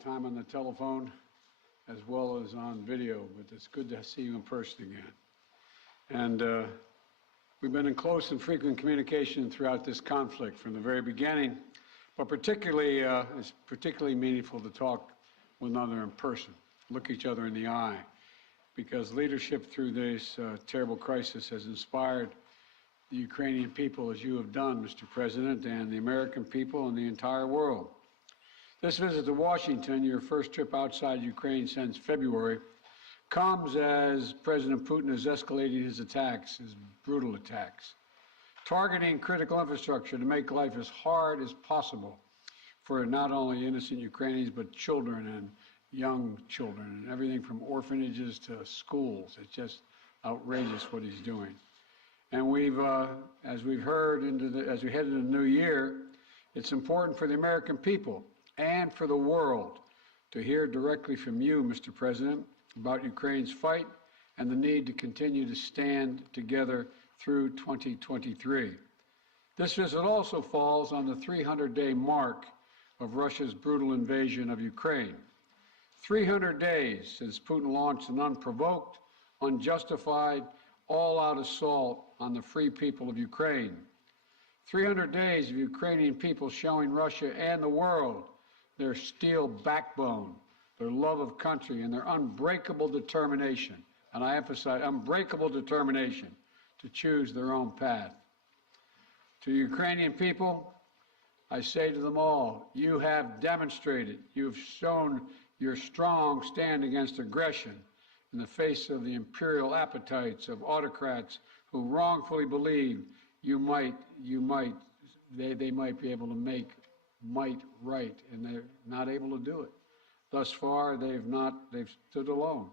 time on the telephone as well as on video, but it's good to see you in person again. And we've been in close and frequent communication throughout this conflict from the very beginning, but it's particularly meaningful to talk with one another in person, look each other in the eye, because leadership through this terrible crisis has inspired the Ukrainian people, as you have done, Mr. President, and the American people and the entire world. This visit to Washington, your first trip outside Ukraine since February, comes as President Putin is escalating his attacks, his brutal attacks, targeting critical infrastructure to make life as hard as possible for not only innocent Ukrainians, but children and young children, and everything from orphanages to schools. It's just outrageous what he's doing. And as we've heard, as we head into the new year, it's important for the American people and for the world to hear directly from you, Mr. President, about Ukraine's fight and the need to continue to stand together through 2023. This visit also falls on the 300-day mark of Russia's brutal invasion of Ukraine. 300 days since Putin launched an unprovoked, unjustified, all-out assault on the free people of Ukraine. 300 days of Ukrainian people showing Russia and the world their steel backbone, their love of country, and their unbreakable determination, and I emphasize unbreakable determination, to choose their own path. To Ukrainian people, I say to them all, you have demonstrated, you've shown your strong stand against aggression in the face of the imperial appetites of autocrats who wrongfully believe they might be able to make might right, and they're not able to do it. Thus far, they've stood alone,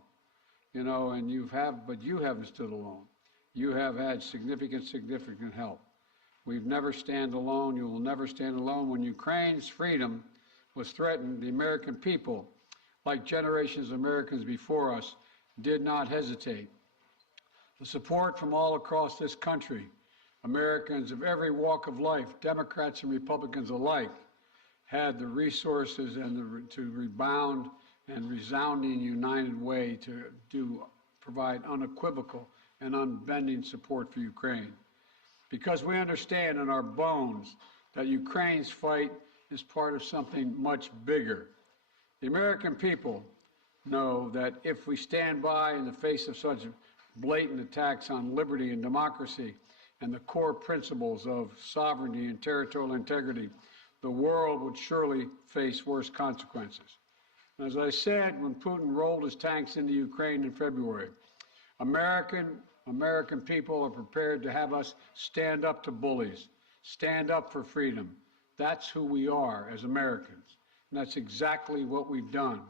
and you haven't stood alone. You have had significant help. We've never stand alone. You will never stand alone. When Ukraine's freedom was threatened, the American people, like generations of Americans before us, did not hesitate. The support from all across this country, Americans of every walk of life, Democrats and Republicans alike, had the resources and to rebound and resounding united way to provide unequivocal and unbending support for Ukraine. Because we understand in our bones that Ukraine's fight is part of something much bigger. The American people know that if we stand by in the face of such blatant attacks on liberty and democracy and the core principles of sovereignty and territorial integrity, the world would surely face worse consequences. As I said, when Putin rolled his tanks into Ukraine in February, American people are prepared to have us stand up to bullies, stand up for freedom. That's who we are as Americans, and that's exactly what we've done.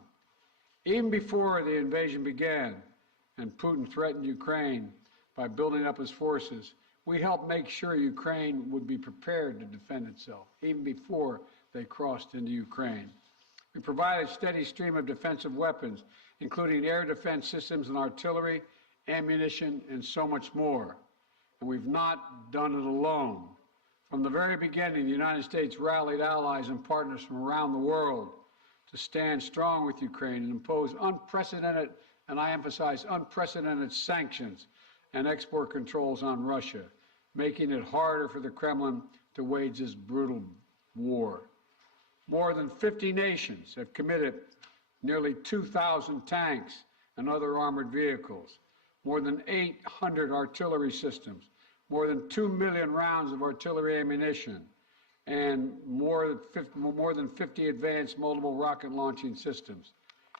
Even before the invasion began and Putin threatened Ukraine by building up his forces, we helped make sure Ukraine would be prepared to defend itself, even before they crossed into Ukraine. We provided a steady stream of defensive weapons, including air defense systems and artillery, ammunition, and so much more. And we've not done it alone. From the very beginning, the United States rallied allies and partners from around the world to stand strong with Ukraine and impose unprecedented, and I emphasize unprecedented, sanctions and export controls on Russia, making it harder for the Kremlin to wage this brutal war. More than 50 nations have committed nearly 2,000 tanks and other armored vehicles, more than 800 artillery systems, more than 2 million rounds of artillery ammunition, and more than 50 advanced multiple rocket launching systems,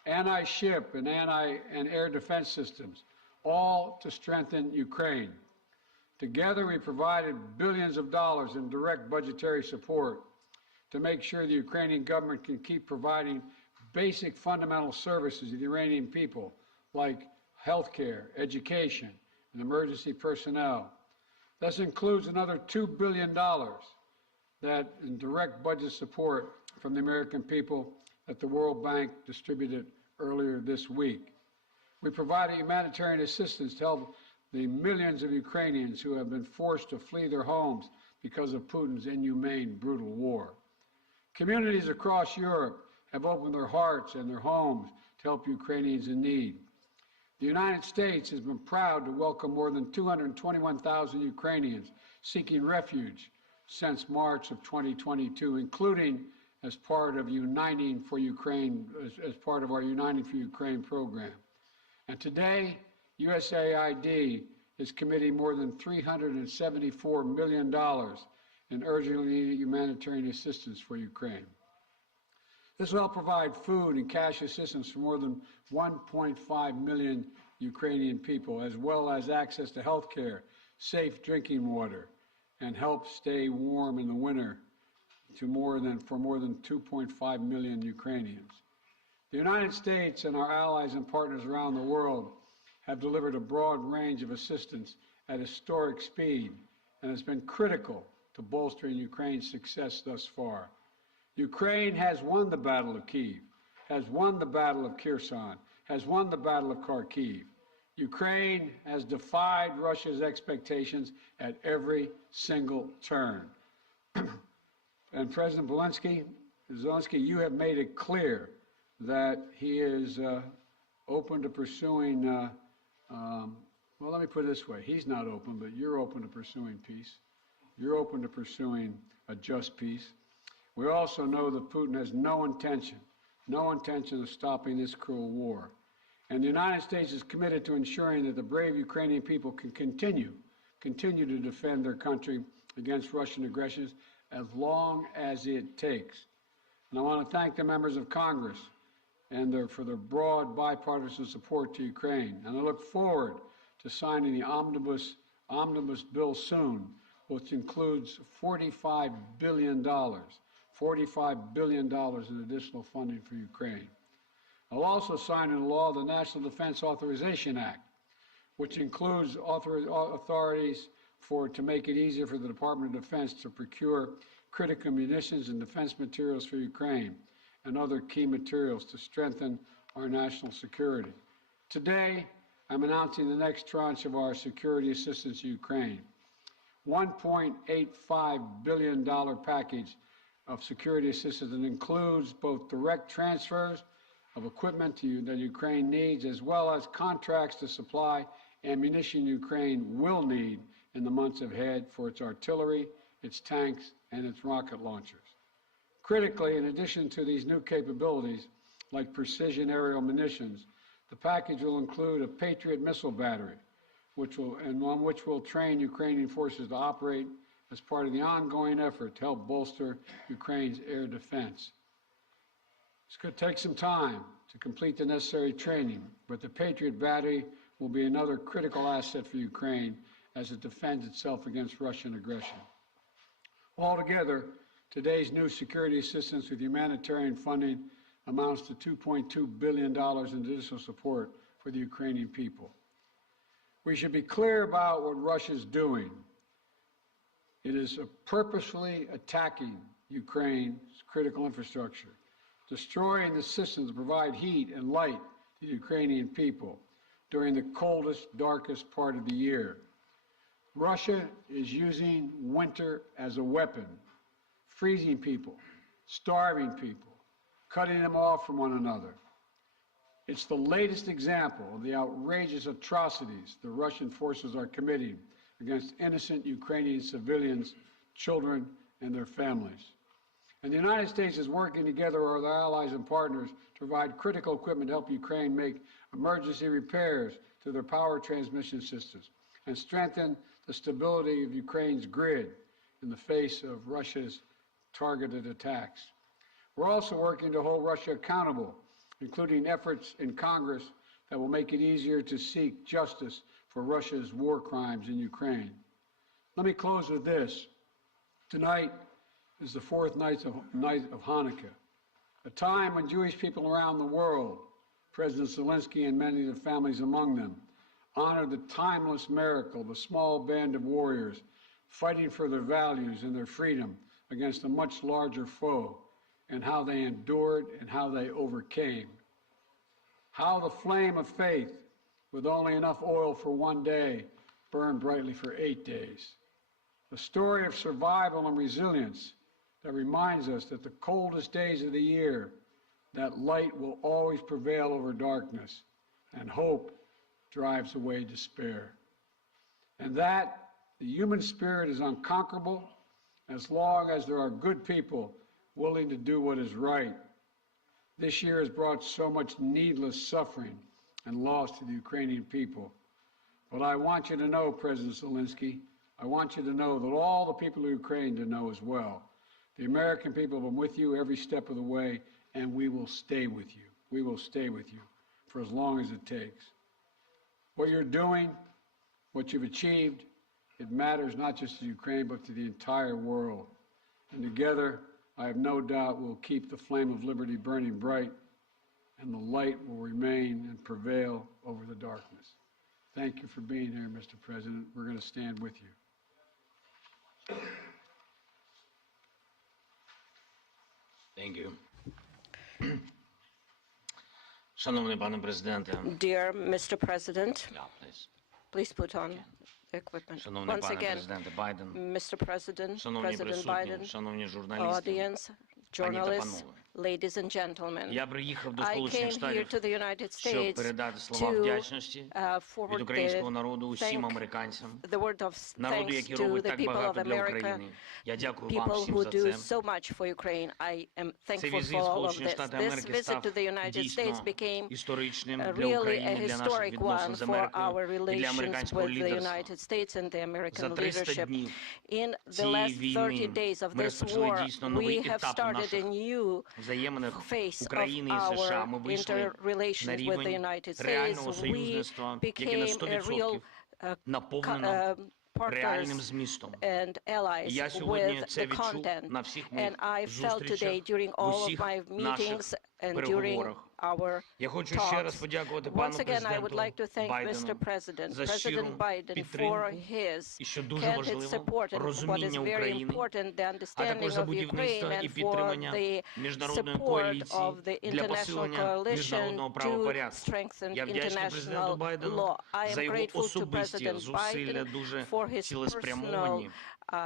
anti-ship and air defense systems, all to strengthen Ukraine. Together, we provided billions of dollars in direct budgetary support to make sure the Ukrainian government can keep providing basic fundamental services to the Iranian people, like health care, education, and emergency personnel. This includes another $2 billion that in direct budget support from the American people that the World Bank distributed earlier this week. We provided humanitarian assistance to help the millions of Ukrainians who have been forced to flee their homes because of Putin's inhumane, brutal war. Communities across Europe have opened their hearts and their homes to help Ukrainians in need. The United States has been proud to welcome more than 221,000 Ukrainians seeking refuge since March of 2022, including as part of Uniting for Ukraine, as part of our Uniting for Ukraine program. And today, USAID is committing more than $374 million in urgently needed humanitarian assistance for Ukraine. This will help provide food and cash assistance for more than 1.5 million Ukrainian people, as well as access to health care, safe drinking water, and help stay warm in the winter for more than 2.5 million Ukrainians. The United States and our allies and partners around the world have delivered a broad range of assistance at historic speed and has been critical to bolstering Ukraine's success thus far. Ukraine has won the Battle of Kyiv, has won the Battle of Kherson, has won the Battle of Kharkiv. Ukraine has defied Russia's expectations at every single turn. And President Zelenskyy, you have made it clear that he is open to pursuing, well, let me put it this way. He's not open, but you're open to pursuing peace. You're open to pursuing a just peace. We also know that Putin has no intention of stopping this cruel war. And the United States is committed to ensuring that the brave Ukrainian people can continue to defend their country against Russian aggression as long as it takes. And I want to thank the members of Congress for their broad bipartisan support to Ukraine. And I look forward to signing the omnibus bill soon, which includes $45 billion in additional funding for Ukraine. I'll also sign into law the National Defense Authorization Act, which includes authorities to make it easier for the Department of Defense to procure critical munitions and defense materials for Ukraine and other key materials to strengthen our national security. Today, I'm announcing the next tranche of our security assistance to Ukraine. $1.85 billion package of security assistance that includes both direct transfers of equipment that Ukraine needs, as well as contracts to supply ammunition Ukraine will need in the months ahead for its artillery, its tanks, and its rocket launchers. Critically, in addition to these new capabilities, like precision aerial munitions, the package will include a Patriot missile battery, which will train Ukrainian forces to operate as part of the ongoing effort to help bolster Ukraine's air defense. It's going to take some time to complete the necessary training, but the Patriot battery will be another critical asset for Ukraine as it defends itself against Russian aggression. Altogether, today's new security assistance with humanitarian funding amounts to $2.2 billion in additional support for the Ukrainian people. We should be clear about what Russia is doing. It is purposefully attacking Ukraine's critical infrastructure, destroying the systems that provide heat and light to the Ukrainian people during the coldest, darkest part of the year. Russia is using winter as a weapon, freezing people, starving people, cutting them off from one another. It's the latest example of the outrageous atrocities the Russian forces are committing against innocent Ukrainian civilians, children, and their families. And the United States is working together with our allies and partners to provide critical equipment to help Ukraine make emergency repairs to their power transmission systems and strengthen the stability of Ukraine's grid in the face of Russia's targeted attacks. We're also working to hold Russia accountable, including efforts in Congress that will make it easier to seek justice for Russia's war crimes in Ukraine. Let me close with this. Tonight is the fourth night of Hanukkah, a time when Jewish people around the world, President Zelenskyy and many of the families among them, honor the timeless miracle of a small band of warriors fighting for their values and their freedom against a much larger foe, and how they endured and how they overcame. How the flame of faith, with only enough oil for one day, burned brightly for 8 days. A story of survival and resilience that reminds us that the coldest days of the year that light will always prevail over darkness, and hope drives away despair. And that the human spirit is unconquerable as long as there are good people willing to do what is right. This year has brought so much needless suffering and loss to the Ukrainian people. But I want you to know, President Zelenskyy, I want you to know that all the people of Ukraine to know as well. The American people have been with you every step of the way, and we will stay with you. We will stay with you for as long as it takes. What you're doing, what you've achieved, it matters not just to Ukraine, but to the entire world. And together, I have no doubt we'll keep the flame of liberty burning bright, and the light will remain and prevail over the darkness. Thank you for being here, Mr. President. We're going to stand with you. Thank you. Шановний пане президенте. Dear Mr. President, Yeah, please. please put on the equipment. Шановний Once пане again, президенте Байден. Mr. President, Шановні President присутні, Biden, шановні журналісти. audience, journalists, ladies and gentlemen. Я приїхав до I Сполучених came here to Штатів, the United щоб States передати слова to вдячності від forward українського народу усім thank американцям, the word of народу, thanks який to робить the так people of багато для America, України. Я дякую вам people всім who за do це. so much for Ukraine. I am Цей thankful візит for all of Сполучених this. Штатів This Америки visit став to the United States дійсно became історичним для really a України, для наших historic відносин one з for Америкою our і для relations американського with the лідерства. United States and the American За 300 leadership. днів In the цієї last 30 війни days of ми this розпочали war, дійсно новий we have етап у started a наших new взаєминах phase of України і США. Ми our вийшли на interrelations with the рівень United States. реального We союзництва, яке на became a real 100% наповнено реальним partners змістом. and allies І я сьогодні with це the відчув content. на всіх моїх And I felt today зустрічах, during в all of усіх my наших meetings and during переговорах. our Я хочу ще раз talks. подякувати пану Once again, I would like to президенту thank Mr. Байдену President, за щиру President Biden, for підтримку his і, що дуже candid важливо, support and what is розуміння very України, important, the а understanding також за of Ukraine будівництво і and for підтримання the міжнародної support коаліції of the для international посилення coalition міжнародного to правопорядку. strengthen Я вдячний президенту international Байдену law. I за am його grateful to особисті President зусилля, Biden дуже for his цілеспрямовані, personal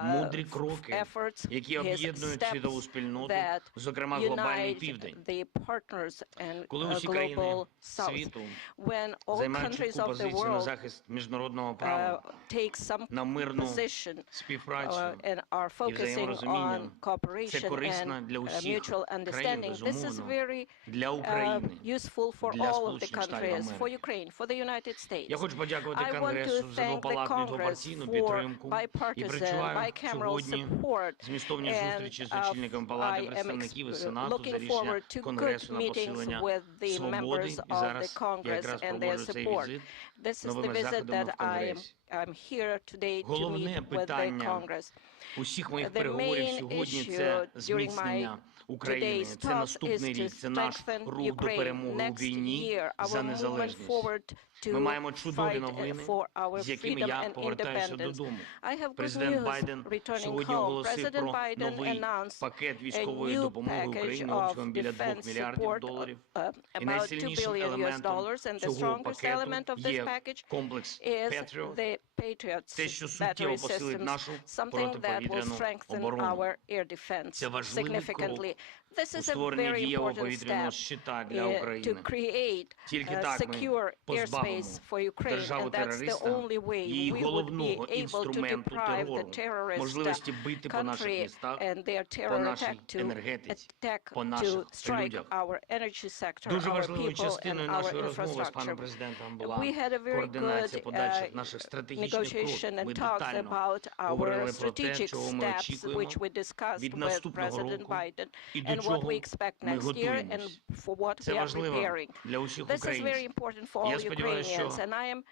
мудрі кроки, efforts, які his об'єднують світову steps спільноту, that зокрема глобальний unite південь. the partners and Коли усі країни global south. світу When all займають countries чітку of the позицію на world захист міжнародного права, take some на мирну position співпрацю and are і focusing взаєморозуміння, on це cooperation корисно and для усіх mutual країн, understanding. This is безумовно, very для України, useful for для all of the Сполучених Штатів countries, for Америки. Ukraine, for the United States. Я хочу подякувати I want to Конгресу за thank the двопалатну і Congress двопартійну for підтримку і bipartisan, перечуваю bicameral сьогодні support. змістовні And зустрічі з очільником Палати I am представників і Сенату за looking рішення forward to good Конгресу на meetings посилення with the свободи. members І of the зараз я Congress якраз and their проводжу цей support. візит This is the новими visit заходами that в Конгресі. I'm here today to Головне meet with the питання Congress. усіх моїх The переговорів main сьогодні issue це during зміцнення України. today's Це talks наступний is to рік, це наш strengthen рух до Ukraine. перемоги у Next війні year, за our movement незалежність. forward to Ми маємо чудові fight новини, for our з якими freedom я and повертаюся independence. додому. I have good Президент news Байден returning сьогодні home. оголосив President про Biden новий announced пакет a військової new допомоги package Україні of обсягом біля $2 defense мільярдів support, доларів. І about $2 найсильнішим billion елементом and the цього strongest element пакету of this є package комплекс is Patriot, the Patriots те, що суттєво battery посилить systems, нашу something that will протиповітряну strengthen оборону. our air defense Це важливий significantly. This у is a створенні very дієвого important повітряного step щита для to України. create Тільки так ми secure позбавимо airspace for Ukraine, and that's the державу-терориста only way її we would be головного able to інструменту deprive the терору, terrorist можливості бити по наших country містах, and their по terror нашій attack to енергетиці, attack по to наших strike людях. our energy sector, Дуже our важливою people and частиною our нашої розмови з паном infrastructure. президентом була We had a very координація good подальших наших стратегічних negotiation кроків. Ми and talks детально about our говорили про те, strategic чого ми steps, очікуємо which we discussed від with наступного President року Biden, і до and what чого we expect ми next year and готуємось. for what Це we are важливо preparing. для усіх This is very українців. important for Я all сподіваюся, Ukrainians, що and I am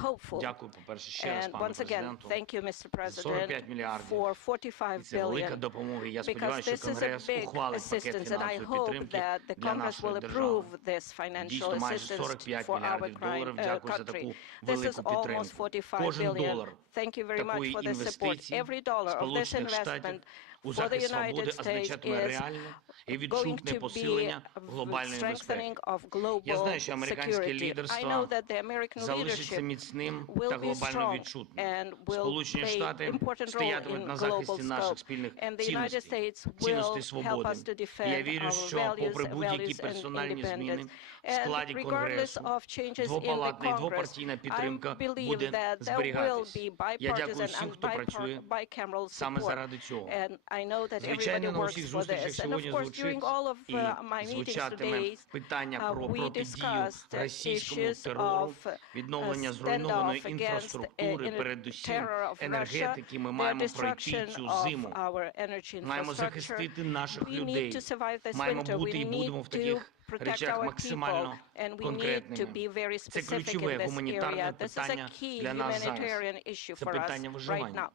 hopeful. Дякую, по-перше, ще раз And пану once again, президенту. thank you, Mr. 45 President, мільярдів. for 45 І це велика billion. допомога. І я Because сподіваюся, this що is a Конгрес big ухвалить пакет assistance, and I фінансової hope підтримки that the для Congress нашої will держави. approve this financial Дійсно, майже assistance 45 for our мільярдів доларів. Дякую за таку country. This is велику almost підтримку. 45 Кожен billion. долар Thank you very much такої for this support. інвестиції Every dollar of this Сполучених Штатів investment у for the захист United свободи States означатиме is реальне і going відчутне to be посилення a глобальної strengthening безпеки. of Я global знаю, що американське security. I know лідерство that the American залишиться leadership міцним та will be глобально strong відчутним. and will Сполучені play Штати important role стоятимуть in на global захисті наших scope. спільних And the United цінностей, States will цінностей help свободи. us to І я defend вірю, our що попри values будь-які and персональні independence. зміни в And складі regardless Конгресу, of changes in the двопалатна і Congress, двопартійна I підтримка believe буде that there will зберігатись. be Я дякую bipartisan всім, and хто працює bicameral саме support. заради цього. And I know that Звичайно, everybody на works усіх for зустрічах this. And of сьогодні course, звучить during all of і my meetings звучатиме today, питання про we протидію discussed російському issues терору, of відновлення standoff зруйнованої against інфраструктури, передусім terror of Russia, енергетики. Ми the маємо пройти destruction цю of зиму. our energy Маємо infrastructure. захистити наших We need людей. to survive this Маємо winter. бути і We будемо need в to таких protect речах our people, максимально and we need to конкретними. be very Це specific ключове in this гуманітарне area. This is a питання key для нас зараз. humanitarian issue Це for us питання right виживання. now.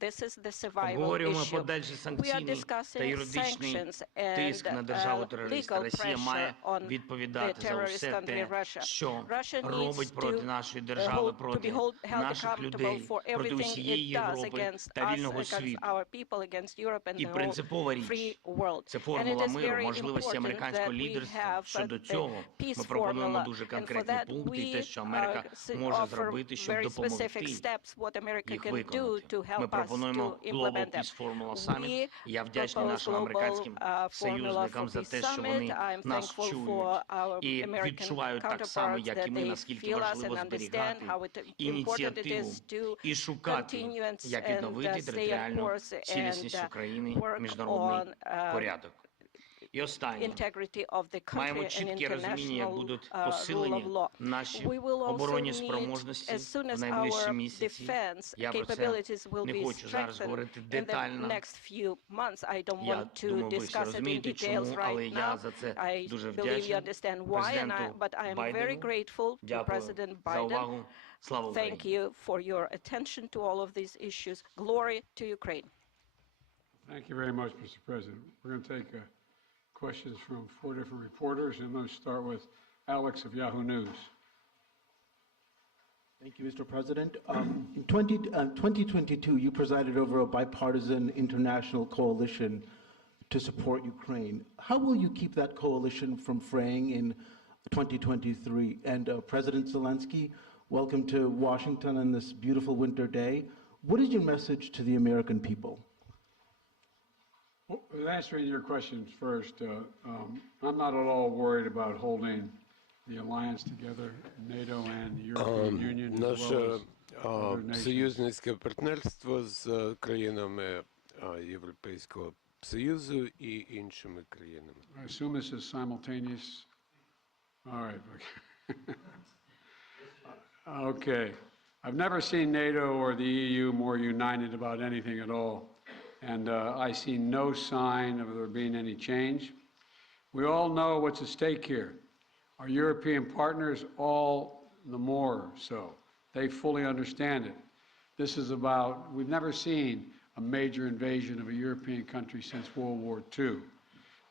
This is the survival Обговорюємо issue. подальший We are санкційний та discussing юридичний sanctions тиск на and державу-терориста. legal Росія pressure має on відповідати the за terrorist все country те, Russia. що Russia needs робить проти to нашої держави, to be проти held наших accountable людей, for проти everything усієї it does Європи against та us, вільного against світу. our people, against Europe and І the whole принципова free річ world. – це And it формула is миру, very можливості important американського that we лідерства. have Щодо цього ми peace пропонуємо formula, дуже and for конкретні that пункти і те, що we Америка може offer зробити, щоб very допомогти specific steps what America їх can do виконати. to Ми help us пропонуємо to Global implement them. Peace Formula Summit. We І я вдячний propose нашим global американським formula союзникам for за peace те, що summit. вони I'm нас thankful чують for our і American відчувають так само, counterparts як і that ми, they наскільки feel us and важливо understand зберігати how important it ініціативу is to і шукати, continue як and відновити stay on територіальну course цілісність and України, work міжнародний on порядок. І останнє. integrity of the Маємо country and чітке розуміння, як international будуть rule of посилені law. наші We will also оборонні need, спроможності as soon в as найближчі our місяці. defense Я про це capabilities will не be хочу зараз strengthened говорити in the детально. next few months. I don't Я want to думаю, ви всі discuss it in розумієте, details чому, але right я now. за це I дуже believe you вдячний understand why, президенту but I am very Байдену. grateful to Дякую President за Biden. увагу. Слава Thank Україні! you for your attention to all of these issues. Glory to Ukraine. Thank you very much, Mr. President. We're going to take questions from 4 different reporters, and let's start with Alex of Yahoo News. Thank you, Mr. President. In 2022, you presided over a bipartisan international coalition to support Ukraine. How will you keep that coalition from fraying in 2023? And President Zelenskyy, welcome to Washington on this beautiful winter day. What is your message to the American people? Well, answering your questions first, I'm not at all worried about holding the alliance together, NATO and the European Union, as Наше well as other nations. союзницьке партнерство з країнами Європейського Союзу і іншими країнами. I assume this is simultaneous. All right. Okay. I've never seen NATO or the EU more united about anything at all. And I see no sign of there being any change. We all know what's at stake here. Our European partners, all the more so. They fully understand it. This is about, we've never seen a major invasion of a European country since World War II.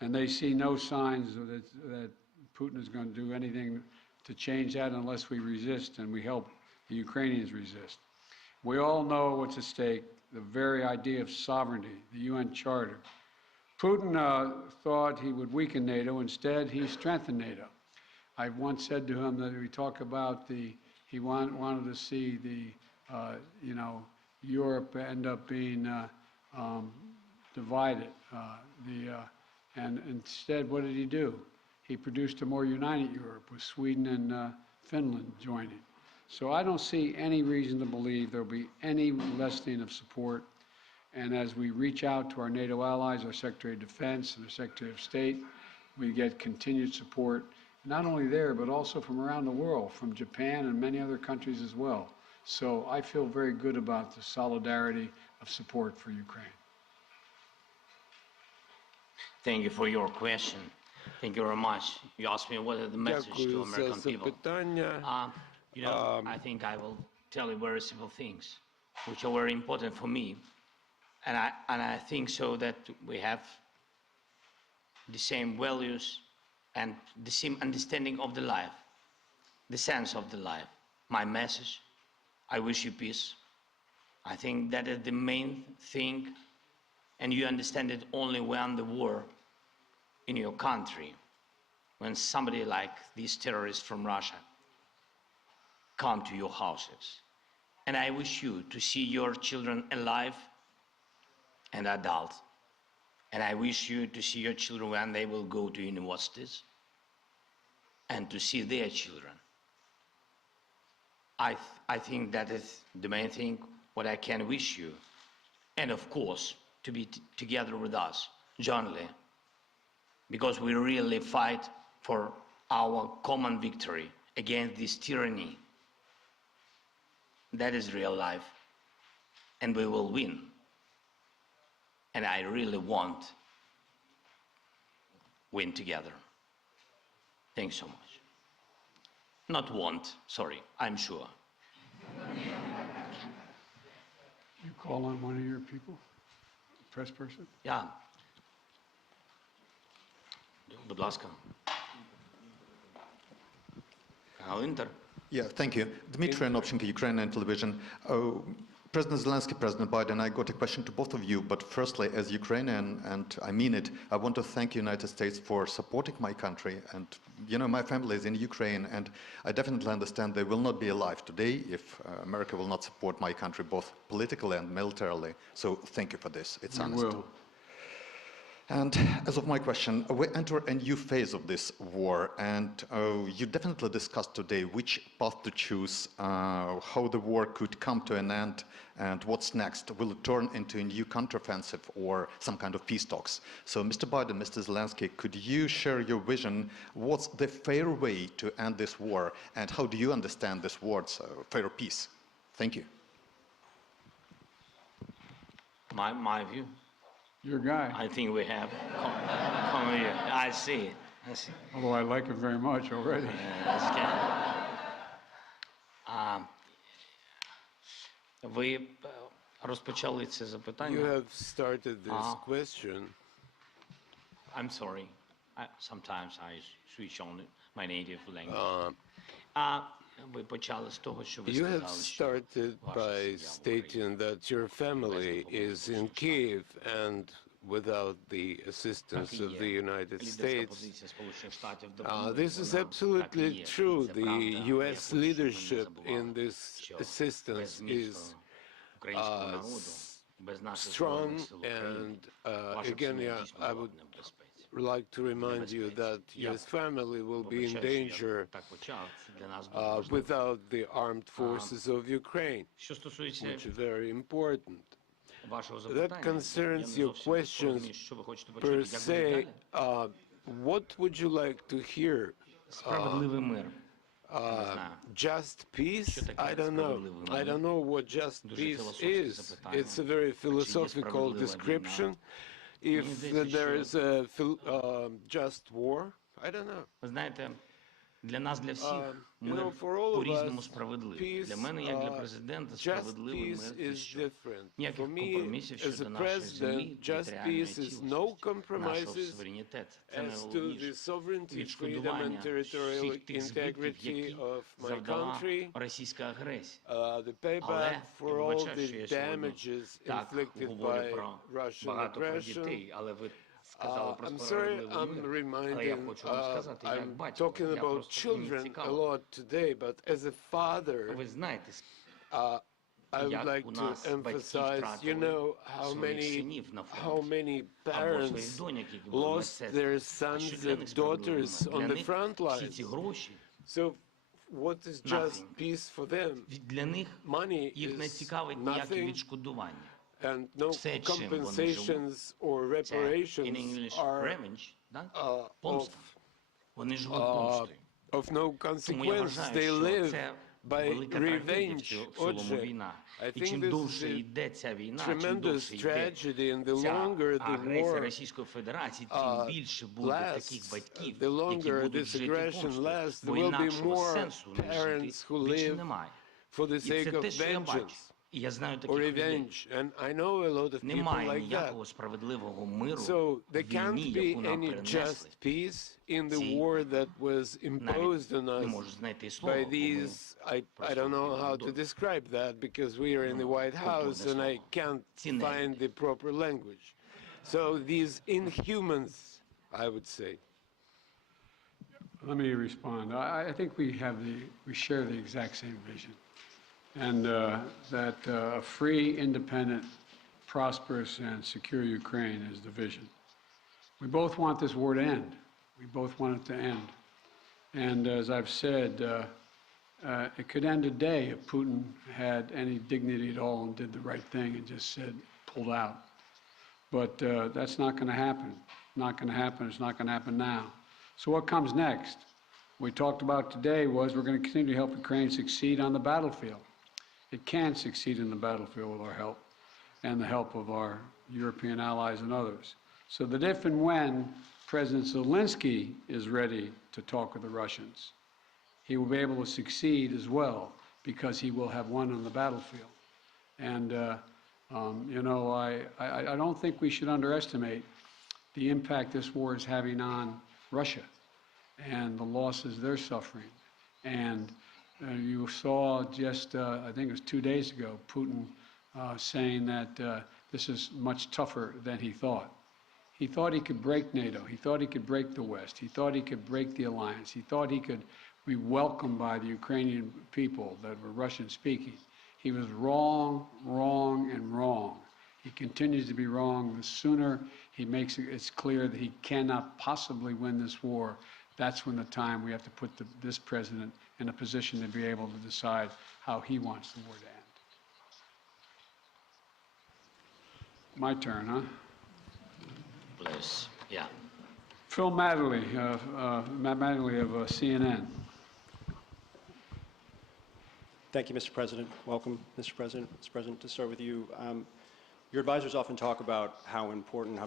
And they see no signs that Putin is going to do anything to change that unless we resist and we help the Ukrainians resist. We all know what's at stake, the very idea of sovereignty, the UN Charter. Putin thought he would weaken NATO. Instead, he strengthened NATO. I once said to him that we talk about he wanted to see Europe end up being divided. And instead, what did he do? He produced a more united Europe with Sweden and Finland joining. So I don't see any reason to believe there will be any lessening of support. And as we reach out to our NATO allies, our Secretary of Defense and our Secretary of State, we get continued support, not only there, but also from around the world, from Japan and many other countries as well. So I feel very good about the solidarity of support for Ukraine. Thank you for your question. Thank you very much. You asked me what is the message to Дякую за American people. запитання. I think I will tell you very simple things, which are very important for me. And I think so that we have the same values and the same understanding of the life, the sense of the life. My message, I wish you peace. I think that is the main thing And you understand it only when the war in your country, when somebody like these terrorists from Russia come to your houses. And I wish you to see your children alive and adult. And I wish you to see your children when they will go to universities and to see their children. I think that is the main thing what I can wish you. And of course, to be together with us, jointly, because we really fight for our common victory against this tyranny. That is real life, and we will win. And I really want win together. Thanks so much. Not want, sorry, I'm sure. You call on one of your people, press person? Yeah. Будь ласка. Канал Інтер. Yeah, thank you. Dmitry Anopchenko, Ukrainian television. President Zelenskyy, President Biden, I got a question to both of you, but firstly, as Ukrainian, and I mean it, I want to thank the United States for supporting my country. And, you know, my family is in Ukraine, and I definitely understand they will not be alive today if America will not support my country, both politically and militarily. So thank you for this. It's honest. We will. And as of my question, we enter a new phase of this war, and you definitely discussed today which path to choose, how the war could come to an end, and what's next. Will it turn into a new counteroffensive or some kind of peace talks? So, Mr. Biden, Mr. Zelenskyy, could you share your vision? What's the fair way to end this war, and how do you understand this word's fair peace? Thank you. My view. Your guy. I think we have. Come here. I see. Although I like him very much already. Ви розпочали це запитання. You have started this question. I'm sorry. Sometimes I switch on my native language. Ви почали з того, що ви You have сказали, що started ваша by сім'я в stating that your family is in Kiev and without the assistance of the United States. This is absolutely true. The U.S. leadership in this assistance is strong, and again, I would like to remind you that your family will be in danger without the armed forces of Ukraine, which is very important. That concerns your questions per se. What would you like to hear? Справедливий мир. Just peace? I don't know. I don't know what just peace is. It's a very philosophical description. If there is a just war, I don't know. Ви знаєте, для нас, для всіх, мир по-різному справедливий. Для мене, як для президента, справедливий мир – це що? Ніяких компромісів щодо нашої землі, територіальної цілісності, нашого суверенітету. Це не найголовніше. Відшкодування всіх тих збитків, які завдала російська агресія. Але, я вибачаю, що я сьогодні так говорю багато про дітей, але ви I'm sorry, I'm talking about children a lot today, but as a father, I would like to emphasize, you know, how many parents lost their sons and daughters on the front lines. So what is just peace for them? Money is nothing. And no compensations or reparations are of no consequence. They live by revenge. I think this is a tremendous tragedy, and the longer the war lasts, the longer this aggression lasts, there will be more parents who live for the sake of vengeance. Or revenge, and I know a lot of people like that. So there can't be any just peace in the war that was imposed on us by these, I don't know how to describe that, because we are in the White House and I can't find the proper language. So these inhumans, I would say. Let me respond. I think we share the exact same vision, and that a free, independent, prosperous, and secure Ukraine is the vision. We both want this war to end. We both want it to end. And as I've said, it could end today if Putin had any dignity at all and did the right thing and just said, pulled out. But that's not going to happen. Not going to happen. It's not going to happen now. So what comes next? We talked about today was we're going to continue to help Ukraine succeed on the battlefield. It can succeed in the battlefield with our help and the help of our European allies and others. So that if and when President Zelenskyy is ready to talk with the Russians, he will be able to succeed as well because he will have won on the battlefield. And, you know, I don't think we should underestimate the impact this war is having on Russia and the losses they're suffering. And you saw just, I think it was 2 days ago, Putin saying that this is much tougher than he thought. He thought he could break NATO. He thought he could break the West. He thought he could break the alliance. He thought he could be welcomed by the Ukrainian people that were Russian-speaking. He was wrong, wrong, and wrong. He continues to be wrong. The sooner he makes it clear that he cannot possibly win this war, that's when the time we have to put this president in a position to be able to decide how he wants the war to end. My turn, huh? Please, yeah. Phil Matterly, Matt Matterly of CNN. Thank you, Mr. President. Welcome, Mr. President. Mr. President, to start with you, your advisors often talk about how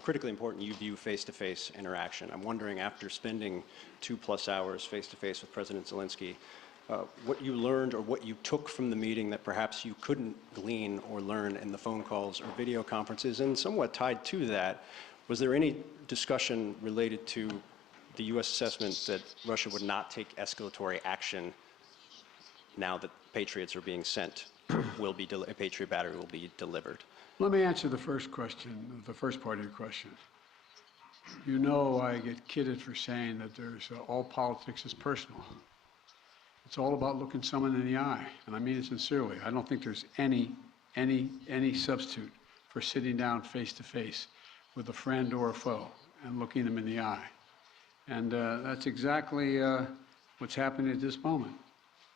critically important you view face-to-face interaction. I'm wondering, after spending 2+ hours face-to-face with President Zelenskyy, what you learned or what you took from the meeting that perhaps you couldn't glean or learn in the phone calls or video conferences, and somewhat tied to that, was there any discussion related to the U.S. assessment that Russia would not take escalatory action now that Patriots are being sent, a Patriot battery will be delivered? Let me answer the first question, the first part of your question. You know I get kidded for saying that there's all politics is personal. It's all about looking someone in the eye, and I mean it sincerely. I don't think there's any substitute for sitting down face-to-face with a friend or a foe and looking them in the eye. And that's exactly what's happening at this moment.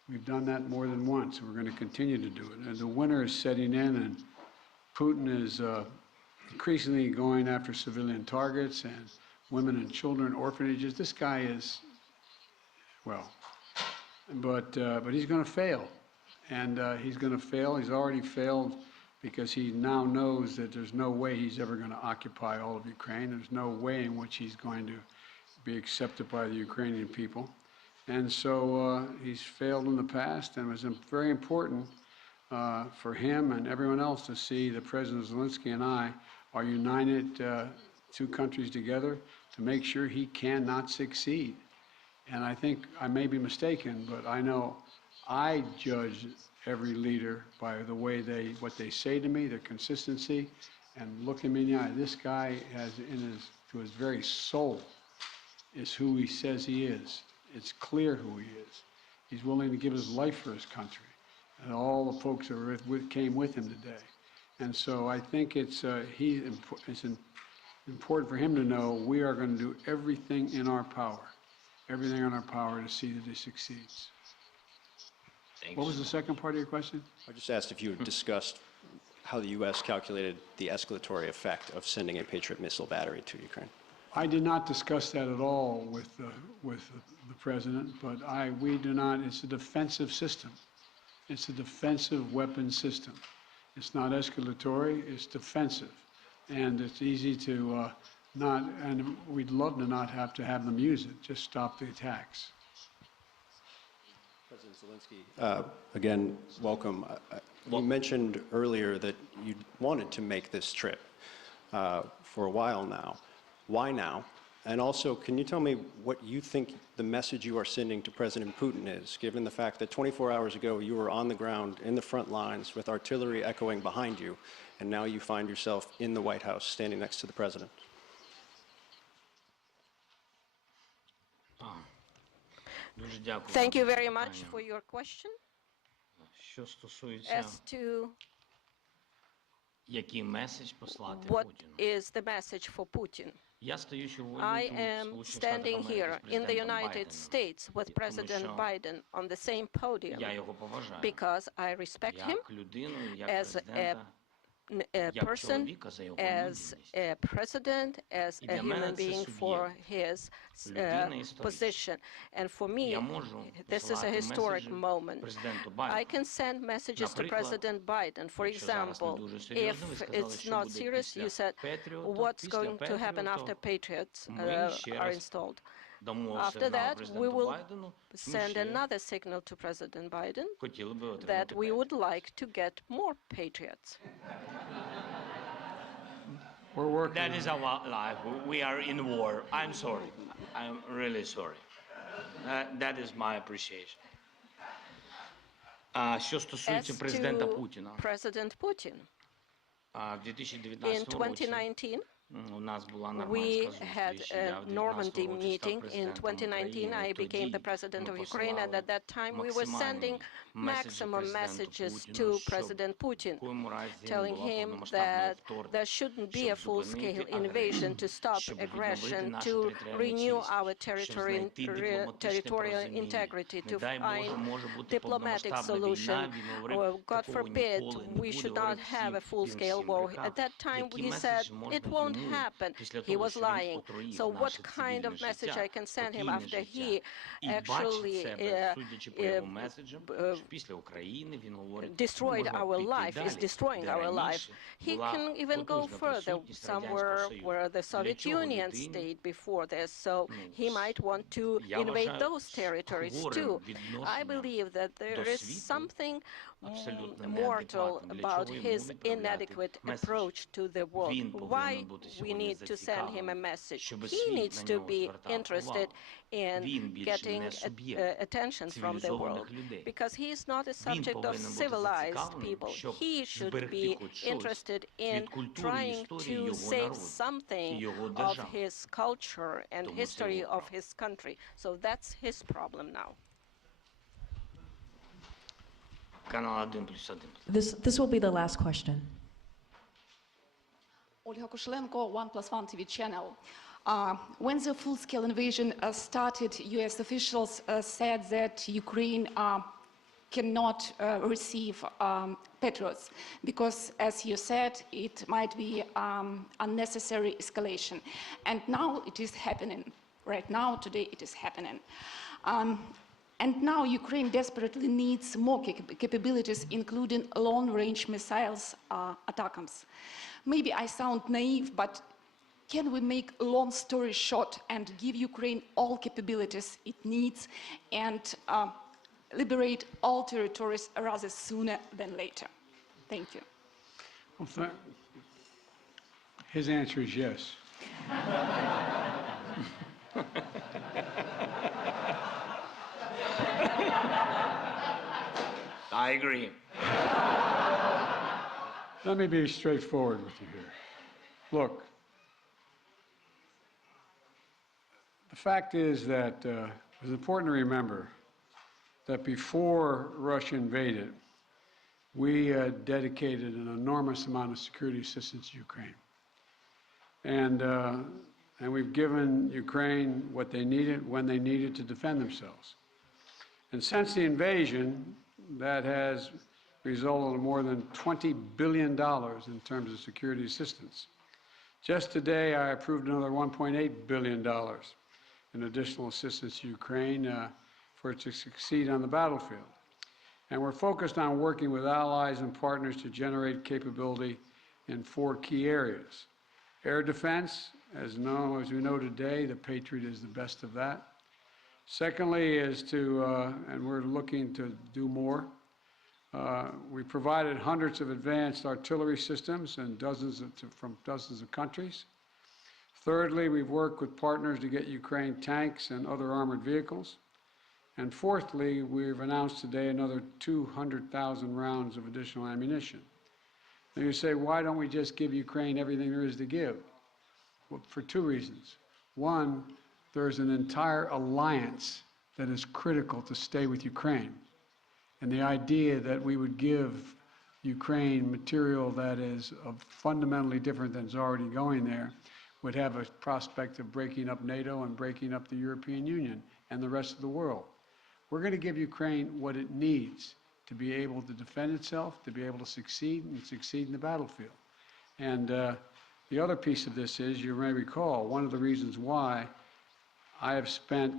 We've done that more than once, and we're going to continue to do it. And the winter is setting in, and Putin is increasingly going after civilian targets and women and children, orphanages. This guy is, well, but he's going to fail. And he's going to fail. He's already failed because he now knows that there's no way he's ever going to occupy all of Ukraine. There's no way in which he's going to be accepted by the Ukrainian people. And so he's failed in the past, and it was very important for him and everyone else to see that President Zelenskyy and I are united, two countries together, to make sure he cannot succeed. And I think I may be mistaken, but I know I judge every leader by the way what they say to me, their consistency, and look him in the eye. This guy has to his very soul is who he says he is. It's clear who he is. He's willing to give his life for his country, and all the folks that came with him today. And so I think it's important for him to know we are going to do everything in our power to see that he succeeds. Thanks. What was the second part of your question? I just asked if you had discussed how the U.S. calculated the escalatory effect of sending a Patriot missile battery to Ukraine. I did not discuss that at all with the president, but we do not. It's a defensive system. It's a defensive weapon system. It's not escalatory. It's defensive, and it's easy to not. And we'd love to not have to have them use it. Just stop the attacks. President Zelenskyy, again, welcome. You mentioned earlier that you wanted to make this trip for a while now. Why now? And also, can you tell me what you think the message you are sending to President Putin is, given the fact that 24 hours ago you were on the ground in the front lines with artillery echoing behind you, and now you find yourself in the White House standing next to the president? Thank you very much for your question. As to what is the message for Putin? I am standing here in the United States with President Biden on the same podium because I respect him as a person, as a president, as a human being for his position. And for me, this is a historic moment. I can send messages to President Biden. For example, if it's not serious, you said, what's going to happen after Patriots are installed? After that, we will send another signal to President Biden that we would like to get more Patriots. We're working. That is our life. We are in war. I'm sorry. I'm really sorry. That is my appreciation. Що стосується президента Путіна. President Putin. In 2019, we had a Normandy meeting. In 2019, I became the president of Ukraine, and at that time, we were sending maximum messages to President Putin, telling him that there shouldn't be a full-scale invasion, to stop aggression, to renew our territorial integrity, to find diplomatic solution. Or, God forbid, we should not have a full-scale war. At that time, he said it won't happen. He was lying. So what kind of message I can send him after he actually destroyed our life, is destroying our life? He can even go further, somewhere where the Soviet Union stayed before this, so he might want to invade those territories too. I believe that there is something mortal about his inadequate approach to the world. Why we need to send him a message? He needs to be interested in getting attention from the world, because he is not a subject of civilized people. He should be interested in trying to save something of his culture and history of his country. So that's his problem now. This will be the last question. Olga Koshelenko, 1+1 TV channel. When the full-scale invasion started, U.S. officials said that Ukraine cannot receive Patriots because, as you said, it might be unnecessary escalation. And now it is happening. Right now, today, it is happening. And now Ukraine desperately needs more capabilities, including long-range missiles, ATACMS. Maybe I sound naive, but can we make a long story short and give Ukraine all capabilities it needs and liberate all territories rather sooner than later? Thank you. Well, his answer is yes. I agree. Let me be straightforward with you here. Look, the fact is that it's important to remember that before Russia invaded, we dedicated an enormous amount of security assistance to Ukraine. And we've given Ukraine what they needed, when they needed to defend themselves. And since the invasion, that has resulted in more than $20 billion in terms of security assistance. Just today, I approved another $1.8 billion in additional assistance to Ukraine for it to succeed on the battlefield. And we're focused on working with allies and partners to generate capability in 4 key areas. Air defense, as we know today, the Patriot is the best of that. Secondly is to, and we're looking to do more, we provided hundreds of advanced artillery systems and from dozens of countries. Thirdly, we've worked with partners to get Ukraine tanks and other armored vehicles. And fourthly, we've announced today another 200,000 rounds of additional ammunition. Now you say, why don't we just give Ukraine everything there is to give? Well, for two reasons. One, there's an entire alliance that is critical to stay with Ukraine. And the idea that we would give Ukraine material that is fundamentally different than is already going there would have a prospect of breaking up NATO and breaking up the European Union and the rest of the world. We're going to give Ukraine what it needs to be able to defend itself, to be able to succeed and succeed in the battlefield. And the other piece of this is, you may recall, one of the reasons why I have spent,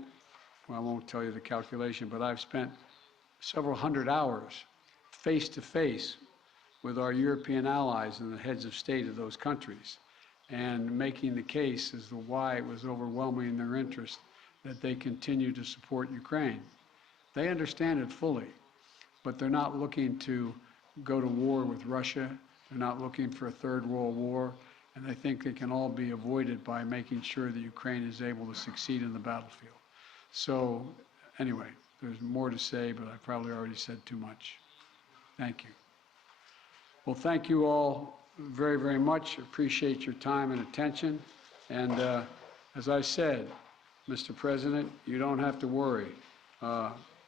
well, I won't tell you the calculation, but I've spent several hundred hours face-to-face with our European allies and the heads of state of those countries, and making the case as to why it was overwhelming in their interest that they continue to support Ukraine. They understand it fully, but they're not looking to go to war with Russia. They're not looking for a third world war, and I think they can all be avoided by making sure that Ukraine is able to succeed in the battlefield. So anyway, there's more to say, but I probably already said too much. Thank you. Well, thank you all very, very much. Appreciate your time and attention. And as I said, Mr. President, you don't have to worry.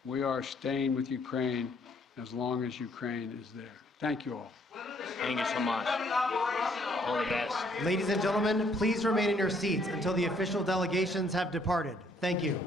We are staying with Ukraine as long as Ukraine is there. Thank you all. Thank you so much. All the best. Ladies and gentlemen, please remain in your seats until the official delegations have departed. Thank you.